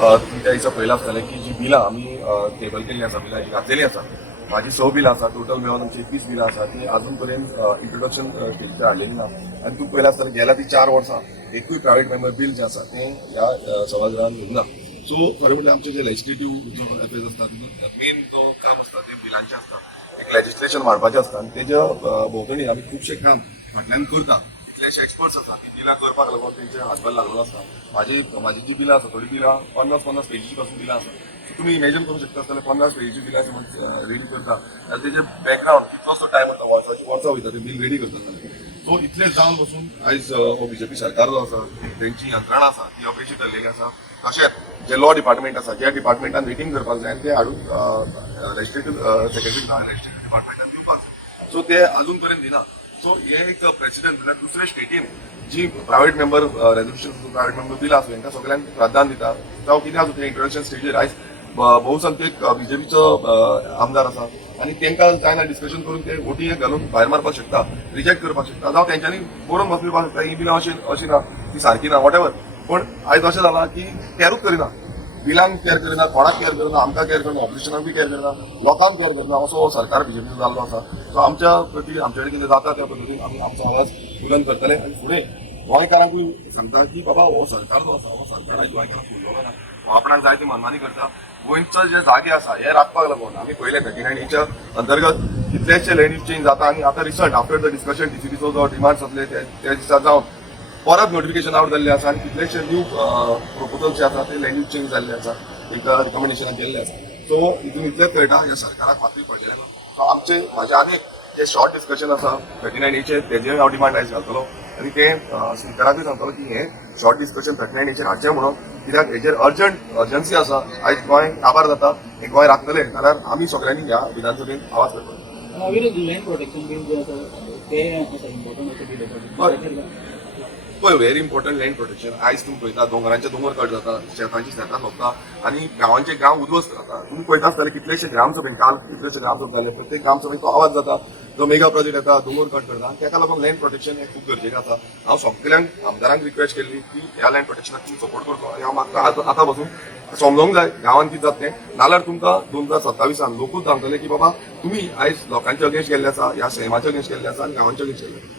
त्या दिसा पळयलां आसतलें की जी बिलां आमी टेबल केल्लीं आसा, बिलां जी घातलेलीं आसा, माझी 6 बिलां आसा, टोटल मेळून आमची 21 बिलां आसा, ती अजून पर्यंत इंट्रोडक्शन स्टेजीचेर हाडलेली ना. आनी तुम्ही पळयलां आसतलें गेल्या ती 4 वर्सां एकूय प्रायवेट मेंबर बिल जें आसा तें ह्या सभागृहान घेवंक ना. सो खरें म्हणजे आमचे जे लेजिस्लेटिव्ह जो अफेर्स आसता मेन जो काम आसता ते बिलांचें आसता, एक लेजिस्लेशन मांडपाचें आसता आनी तेज्या भोंवतणी आमी खुबशें काम फाटल्यान करता. कितलेशे एक्सपर्ट्स आसा ती बिलां करपाक लागून तेंचे हातभार लागलो आसता. माझी जी बिलां आसा थोडी बिलां 50 पेजीची पासून बिलां आसा. सो तुमी इमॅजिन करूं शकता आसतलें 50 पेजीची बिलां रेडी करता जाल्यार तेजे बॅकग्रावंड कितलोसो टायम वता, वर्सां वयता ते बिल रेडी करता. सो इतले जावन बसून आयज हो बीजेपी सरकार जो आसा तेंची यंत्रणा आसा ती अपेक्षीत धरलेली आसा. तशेंच जे लॉ डिपार्टमेंट आसा ज्या डिपार्टमेंटान मिटींग करपाक जाय ते हाडून लेजिस्लेटिव्ह सेक्रेटरी लेजिस्लेटिव्ह डिपार्टमेंटान दिवपाक जाय. सो ते अजून पर्यंत दिना. सो हे एक प्रेसिडेंट जाल्यार दुसरे स्टेटीन जी private member resolution private member बिलां आसूं हांकां सगळ्यांक प्राधान्य दिता. जावं कितें आसूं ते इंट्रोडक्शन स्टेजीर आयज बहुसंख्यक बीजेपीचो आमदार आसा आनी तांकां जायना डिस्कशन करून ते वोटी घालून भायर मारपाक शकता, रिजेक्ट करपाक शकता, जावं तेंच्यांनी बरोवन बसपाक शकता ही बिलां अशी ना, ती सारकी ना, वॉट एवर. पण आयज अशें जालां की कॅरूच करिना, बिलांक केअर करिना, कोणाक केअर करना, आमकां केअर करना, ऑपरेशनाक बी केअर करना, लोकांक केअर करना, असो सरकार बीजेपीचो जाल्लो आसा. सो आमच्या प्रती आमचे कडेन कितें जाता त्या पद्दतीन आमी आमचो आवाज बुलंद करतले आनी फुडें गोंयकारांकूय सांगता की बाबा हो सरकार जो आसा हो सरकार आयज गोंयकारांक सोडलेलो ना, हो आपणाक जाय ती मनमानी करता. गोंयचे जे जागे आसा हे राखपाक लागून आमी पयले 39च्या अंतर्गत कितलेशे लँड यूज चेंज जाता आनी आतां रिसंट आफ्टर द डिस्कशन डीसीबीचो जो डिमांड्स आसले त्या दिसा जावन परत नोटिफिकेशन आवट जाल्ले आसा आनी कितलेशे न्यू प्रपोजल्स जे आसा ते लँड यूज चेंज जाल्ले आसा, तांकां रिकमेंडेशनां केल्ले आसा. सो हितून इतलेंच कळटा ह्या सरकाराक मातूय पडलेलें ना. सो म्हाजे आनीक जे शॉर्ट डिस्कशन आसा 39चे तेजेय हांव डिमांड आयज घालतलो आनी ते स्पिकराकूय सांगतलो की हे शॉर्ट डिस्कशन 39चेर हाडचें म्हणून, कित्याक हेजेर अर्जन्सी आसा. आयज गोंय काबार जाता, हे गोंय राखतले जाल्यार आमी सगळ्यांनी ह्या विधानसभेत आवाज करतलो. लँड प्रोटेक्शन बील जे आसा ते इम्पॉर्टंट असं बिल पळय व्हेरी इम्पॉर्टंट लँड प्रोटेक्शन. आयज तुम्ही पळयता दोंगरांचे दोंगर कट जाता, शेतांची शेतां सोंपता आनी गांवांचे गांव उद्ध्वस्त जाता. तुम्ही पळयता आसतले कितलेशे ग्रामसभेन काल कितलेशे ग्रामसभा जाले, प्रत्येक ग्रामसभेन तो आवाज जाता, जो मेगा प्रोजेक्ट येता दोंगर कट करता, ताका लागून लँड प्रोटेक्शन हे खूब गरजेचें आसा. हांव सगळ्यांक आमदारांक रिक्वेस्ट केल्ली की ह्या लँड प्रोटेक्शनाक तुम्ही सपोर्ट करचो आनी हांव म्हाका आतां बसून समजोंक जाय गांवांत कितें जाता तें, नाल्यार तुमकां 2027 लोकूच सांगतले की बाबा तुम्ही आयज लोकांचे अगेन्स्ट गेल्ले आसा, ह्या सैमाचे अगेन्स्ट गेल्ले आसा आनी गांवांचे अगेन्स्ट गेल्ले.